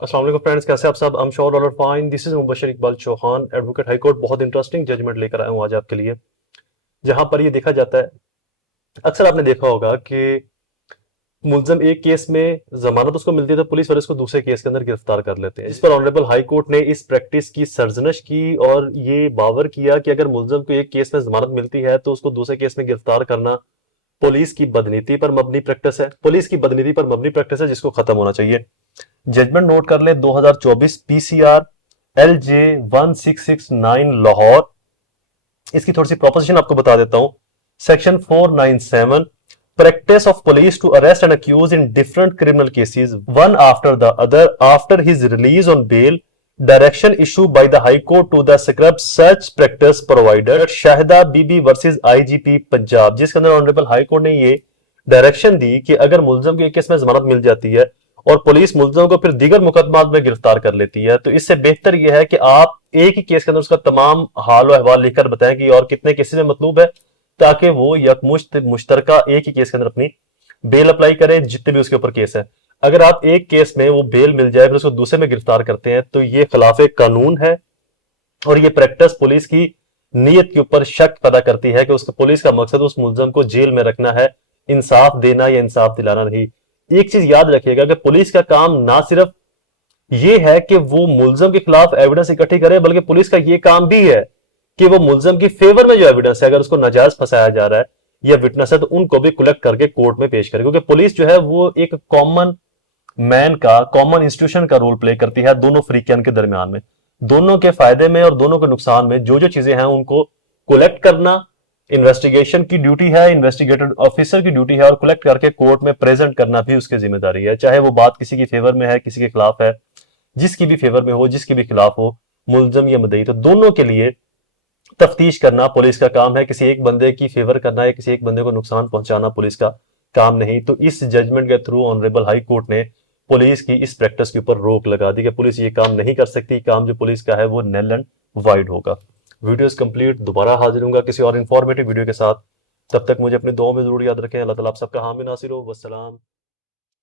अस्सलाम वालेकुम फ्रेंड्स, कैसे आप सब? I am sure all are fine. This is Mubashar Iqbal Chauhan, advocate high court. बहुत इंटरेस्टिंग जजमेंट लेकर आया हूँ आज आपके लिए, जहां पर ये देखा जाता है, अक्सर आपने देखा होगा कि मुलजम एक केस में जमानत उसको मिलती है तो पुलिस वाले उसको दूसरे केस के अंदर गिरफ्तार कर लेते हैं, जिस पर ऑनरेबल हाई कोर्ट ने इस प्रैक्टिस की सर्जनश की और ये बावर किया कि अगर मुलजम को एक केस में जमानत मिलती है तो उसको दूसरे केस में गिरफ्तार करना पुलिस की बदनीति पर मबनी प्रैक्टिस है। पुलिस की बदनीति पर मबनी प्रैक्टिस है, जिसको खत्म होना चाहिए। जजमेंट नोट कर ले, 2024 पीसीआर LJ 1669 लाहौर। इसकी थोड़ी सी प्रोपोजिशन आपको बता देता हूं। Section 497, practice of police to arrest and accuse in different criminal cases one after the other after his release on bail, direction issued by the high court to the scrub such practice provided Shahida Bibi versus IGP Punjab, जिसके अंदर honourable high court ने ये direction दी कि अगर मुलजम को एक case में जमानत मिल जाती है और पुलिस मुलजम को फिर दीगर मुकदमात में गिरफ्तार कर लेती है, तो इससे बेहतर यह है कि आप एक ही केस के अंदर उसका तमाम हाल और अहवाल लिखकर बताएं कि और कितने केसेस में मतलूब है, ताकि वो यकमुश्त मुश्तरका एक ही केस के अंदर अपनी बेल अप्लाई करे, जितने भी उसके ऊपर केस है। अगर आप एक केस में वो बेल मिल जाए फिर उसको दूसरे में गिरफ्तार करते हैं तो ये खिलाफे कानून है, और ये प्रैक्टिस पुलिस की नीयत के ऊपर शक पैदा करती है कि उसका पुलिस का मकसद उस मुलजम को जेल में रखना है, इंसाफ देना या इंसाफ दिलाना नहीं। एक चीज याद रखिएगा कि पुलिस का काम ना सिर्फ ये है कि वो मुलजम के खिलाफ एविडेंस इकट्ठी करे, बल्कि पुलिस का ये काम भी है कि वो मुलजम की फेवर में जो एविडेंस है, अगर उसको नाजायज फंसाया जा रहा है या विटनेस है, तो उनको भी कलेक्ट करके कोर्ट में पेश करे। क्योंकि पुलिस जो है वो एक कॉमन मैन का, कॉमन इंस्टीट्यूशन का रोल प्ले करती है दोनों फ्रीकियन के दरमियान में। दोनों के फायदे में और दोनों के नुकसान में जो जो चीजें हैं उनको कलेक्ट करना इन्वेस्टिगेशन की ड्यूटी है, इन्वेस्टिगेटर ऑफिसर की ड्यूटी है, और कलेक्ट करके कोर्ट में प्रेजेंट करना भी उसकी जिम्मेदारी है। चाहे वो बात किसी की फेवर में है, किसी के खिलाफ है, जिसकी भी फेवर में हो, जिसकी भी खिलाफ हो, मुलजम या मुद्दई, तो दोनों के लिए तफ्तीश करना पुलिस का काम है। किसी एक बंदे की फेवर करना या किसी एक बंदे को नुकसान पहुंचाना पुलिस का काम नहीं। तो इस जजमेंट के थ्रू ऑनरेबल हाई कोर्ट ने पुलिस की इस प्रैक्टिस के ऊपर रोक लगा दी कि पुलिस ये काम नहीं कर सकती। काम जो पुलिस का है वो नल एंड वाइड होगा। वीडियो कंप्लीट, दोबारा हाजिर होगा किसी और इंफॉर्मेटिव वीडियो के साथ। तब तक मुझे अपनी दुआओं में जरूर याद रखें। अल्लाह ताला आप सबका हामी नासिर हो। वस्सलाम।